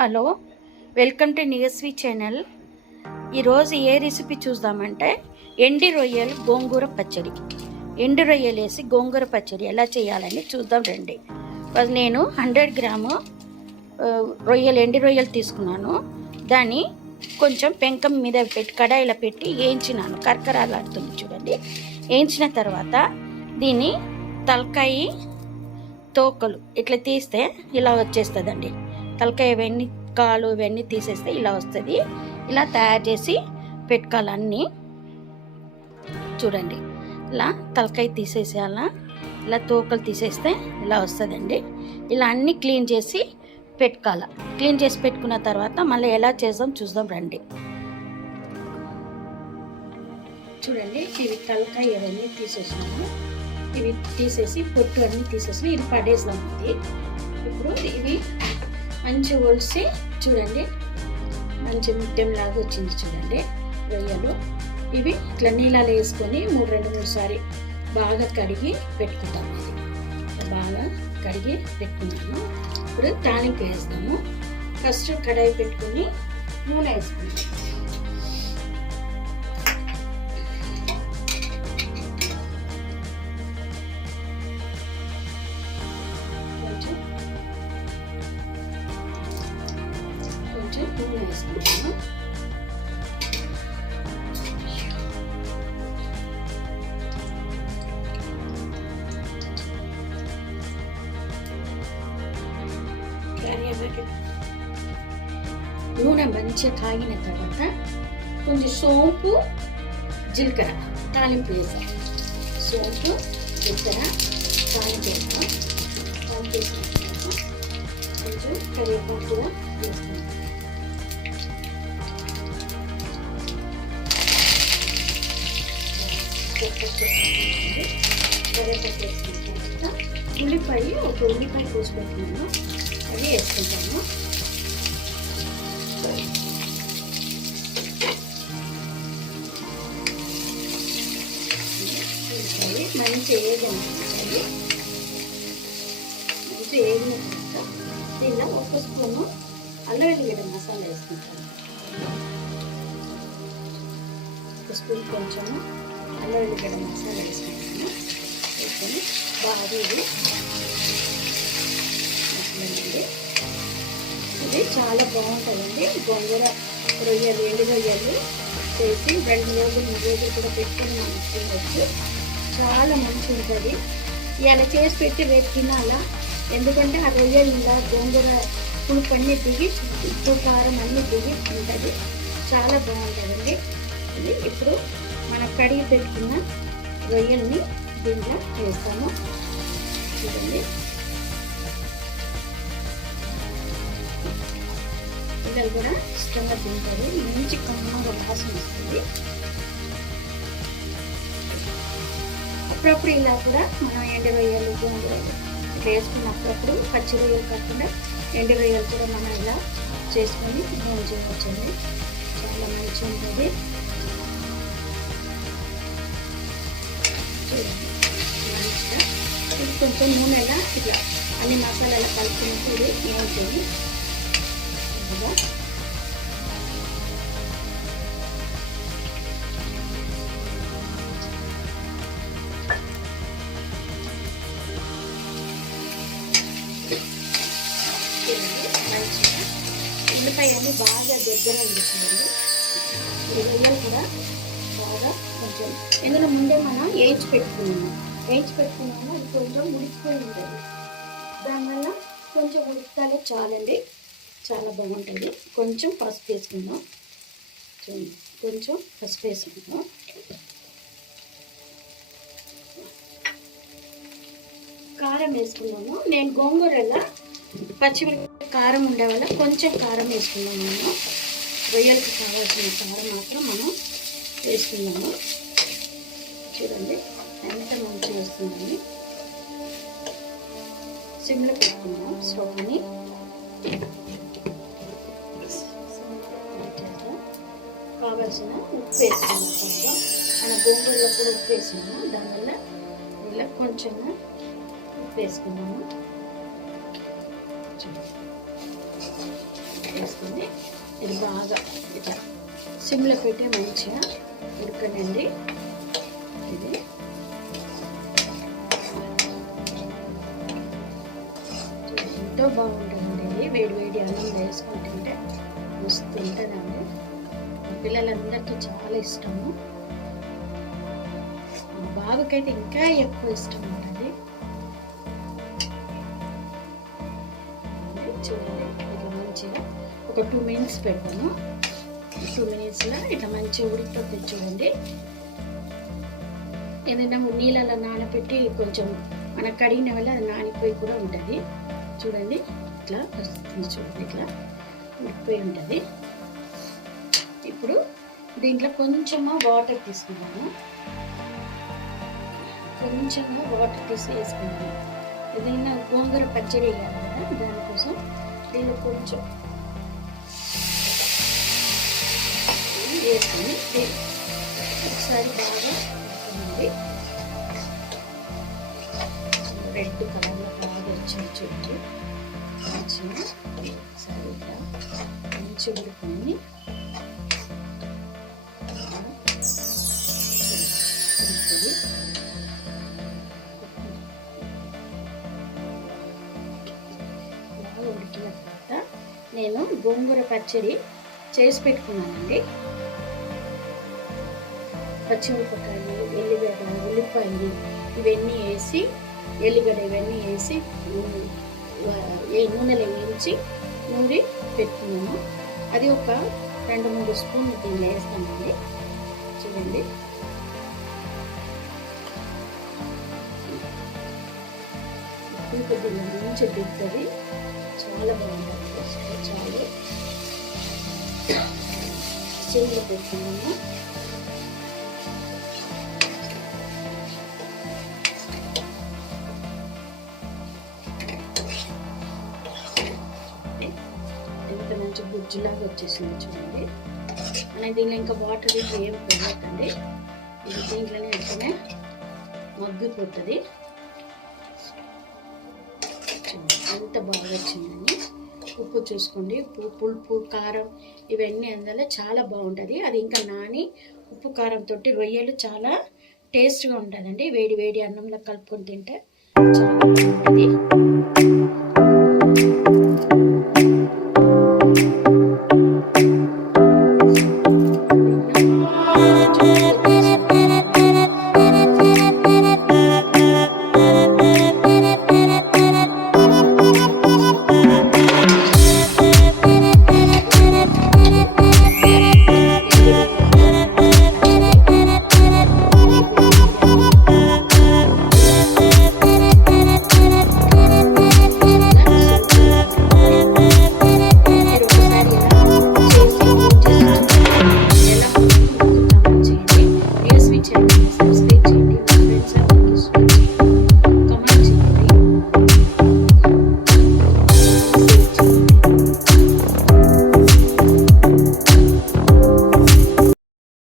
Hello, welcome to నియస్వి channel. ఈరోజు ఏ రెసిపీ చూద్దామంటే ఎండి రొయ్యలు గోంగూర పచ్చడి. ఎండు రొయ్యలు వేసి గోంగూర పచ్చడి ఎలా చేయాలని చూద్దాం రండి. నేను 100 గ్రాము ఎండి రొయ్యలు తీసుకున్నాను. దాన్ని కొంచెం పెంకం మీద పెట్టి కడాయిలో పెట్టి వేయించినాను. కరకరాలాడుతుంది చూడండి. వేయించిన తర్వాత దీన్ని తలకాయి తోకలు ఇట్లా తీస్తే ఇలా వచ్చేస్తుందండి. తలకాయ ఇవన్నీ కాలు ఇవన్నీ తీసేస్తే ఇలా వస్తుంది. ఇలా తయారు చేసి పెట్టుకోవాలి అన్నీ. చూడండి, ఇలా తలకాయ తీసేసేయాల, ఇలా తోకలు తీసేస్తే ఇలా వస్తుందండి. ఇలా అన్నీ క్లీన్ చేసి పెట్టుకోవాలి. క్లీన్ చేసి పెట్టుకున్న తర్వాత మళ్ళీ ఎలా చేద్దాం చూద్దాం రండి. చూడండి, ఇవి తలకాయ అవన్నీ తీసేసినాము. ఇవి తీసేసి పొట్టు అన్నీ తీసేసి ఇది పడేసాం. ఇప్పుడు ఇవి మంచి ఒలిసి చూడండి, మంచి ముట్టెంలాగా వచ్చింది చూడండి రొయ్యలు. ఇవి ఇట్లా నీళ్ళలో వేసుకొని 2-3 సారి బాగా కడిగి పెట్టుకుంటాము. ఇది బాగా కడిగి పెట్టుకున్నాము. ఇప్పుడు తాలింపు వేస్తాము. ఫస్ట్ కడాయి పెట్టుకొని నూనె వేసుకుంటాము. నూనె వేసుకుంటాము. నూనె మంచిగా కాగిన తర్వాత కొంచెం సోంపు జీలకర్ర తాలింపు వేసాం. సోంపు జీలకర్ర తాలింపు వేస్తాం. తాలింపు వేసిన తర్వాత కొంచెం కరివేపాకు కూడా వేస్తాం. కరివేపాకు వేసిన తర్వాత ఒక ఉల్లిపాయ కోసి పెట్టుకున్నాము, అది వేసుకుంటాము. మంచి ఏగనిపించాలి. మంచి ఏగిన తర్వాత దీనిలో 1 స్పూను అల్లం వెల్లిగడ్డ మసాలా వేసుకుంటాము. 1 స్పూన్ కొంచెము అల్లం వెల్లిగడ్డ మసాలా వేసుకుంటాము. వేసుకొని బాగా ఇది చాలా బాగుంటుందండి. గోంగూర రొయ్యలు, ఎండు రొయ్యలు చేసి 2 రోజులు 3 రోజులు కూడా పెట్టుకొని మనం తినవచ్చు. చాలా మంచి ఉంటుంది. ఇలా చేసి పెట్టి రేపు తినాలా, ఎందుకంటే ఆ రొయ్యలు ఇలా గోంగూర పులుపు అన్నీ దిగి ఉప్పు కారం అన్నీ దిగి ఉంటుంది. చాలా బాగుంటుందండి. ఇది ఇప్పుడు మనం కడిగి పెట్టుకున్న రొయ్యల్ని దీంట్లో వేస్తాము. చూడండి, పిల్లలు కూడా ఇష్టంగా తింటారు. మంచి కమ్మగా వాసన వస్తుంది. అప్పుడప్పుడు ఇలా కూడా మనం ఎండు రొయ్యలు గోంగూరలు ఇట్లా వేసుకున్నప్పుడు పచ్చి రొయ్యలు కాకుండా ఎండు రొయ్యలు కూడా మనం ఇలా చేసుకొని చేయవచ్చండి. చాలా మంచి ఉంటుంది. చూడండి, మంచిగా ఇది కొంచెం నూనెలా ఇట్లా అన్ని మసాలాలు కలుపుకున్నప్పుడు ఇది ఏమవుతుంది కదా. మంచిగా ఉల్లిపాయ అన్నీ బాగా దగ్గర ఉంటుందండి. ఈ రొయ్యలు కూడా బాగా కొంచెం ఎందుకంటే ముందే మనం వేయించి పెట్టుకున్నాము. అది కొంచెం ఉడికిపోయి ఉంటుంది. దానివల్ల కొంచెం ఉడికితే చాలండి, చాలా బాగుంటుంది. కొంచెం పసుపు వేసుకుందాం. కొంచెం పసుపు వేసుకుందాం. కారం వేసుకున్నాము. నేను గోంగూరలో పచ్చిమిరపకాయ కారం ఉండే వల్ల కొంచెం కారం వేసుకున్నాము. మనం రొయ్యలకి కావాల్సిన కారం మాత్రం మనం వేసుకున్నాము. చూడండి ఎంత మంచిగా వస్తుందండి. సిమ్లో పెట్టుకున్నాం స్టవ్ని. కావాల్సిన ఉప్పు వేసుకున్నాం. కొంచెం మన గోంగూరలో కూడా ఉప్పు వేసుకున్నాము. దానివల్ల ఇలా కొంచెం ఉప్పు వేసుకున్నాము. వేసుకొని ఇది బాగా ఇట్లా సిమ్లో పెట్టి మంచిగా ఉడకనండి. ఇది ఎంతో బాగుంటుందండి. ఇది వేడి వేడి అన్నం వేసుకుంటుంటే మస్తు ఉంటుందండి. పిల్లలందరికీ చాలా ఇష్టము. బాబుకైతే ఇంకా ఎక్కువ ఇష్టం ఉంటుంది. చూడండి ఇట్లా మంచిగా ఒక 2 మినిట్స్ పెడతాను. 2 మినిట్స్లో ఇట్లా మంచిగా ఉడికిపోతుంది. చూడండి ఏదైనా నీళ్ళలో నానబెట్టి కొంచెం మనం కడిగిన వల్ల అది నానిపోయి కూడా ఉంటుంది. చూడండి ఇట్లా వస్తుంది. చూడండి ఇట్లా ఉడికిపోయి ఉంటుంది. ఇప్పుడు దీంట్లో కొంచెము వాటర్ తీసుకున్నాము. కొంచెంగా వాటర్ తీసి వేసుకున్నాము. ఏదైనా గోంగూర పచ్చడి వేయాలి కదా, దానికోసం దీన్ని కొంచెం వేసుకొని ఒకసారి బాగా వేసుకోండి. రెడ్ కలర్లో బాగా వచ్చింది. చూడండి మంచిగా ఒకసారి ఇట్లా మంచిగా ఉడుకుని ఉడికిన తర్వాత నేను గోంగూర పచ్చడి చేసి పెట్టుకున్నానండి. పచ్చిమిరపకాయలు, ఎల్లిగడ్డ, ఉల్లిపాయలు ఇవన్నీ వేసి, ఎల్లిగడ్డ ఇవన్నీ వేసి నూనెలో వేయించి నూరి పెట్టుకున్నాను. అది ఒక 2-3 స్పూన్లు దీన్ని వేస్తానండి. చూడండి దీన్ని మంచిగా దిగుతుంది. చాలా బాగుంటుంది. చాలా చెయ్యి పెట్టుకున్నాము. ఎంత మంచి గుజ్జులాగా వచ్చేసింది. చూడండి మనం దీనిలో ఇంకా వాటర్ ఏం పోయకండి. ఇది దీంట్లోనే వెంటనే మగ్గిపోతుంది. ఎంత బాగా వచ్చిందని ఉప్పు చూసుకోండి. ఉప్పు, పులుపు, కారం ఇవన్నీ అందులో చాలా బాగుంటుంది. అది ఇంకా నాని ఉప్పు కారంతో రొయ్యలు చాలా టేస్ట్గా ఉంటుందండి. వేడి వేడి అన్నంలో కలుపుకొని తింటే చాలా బాగుంటుంది.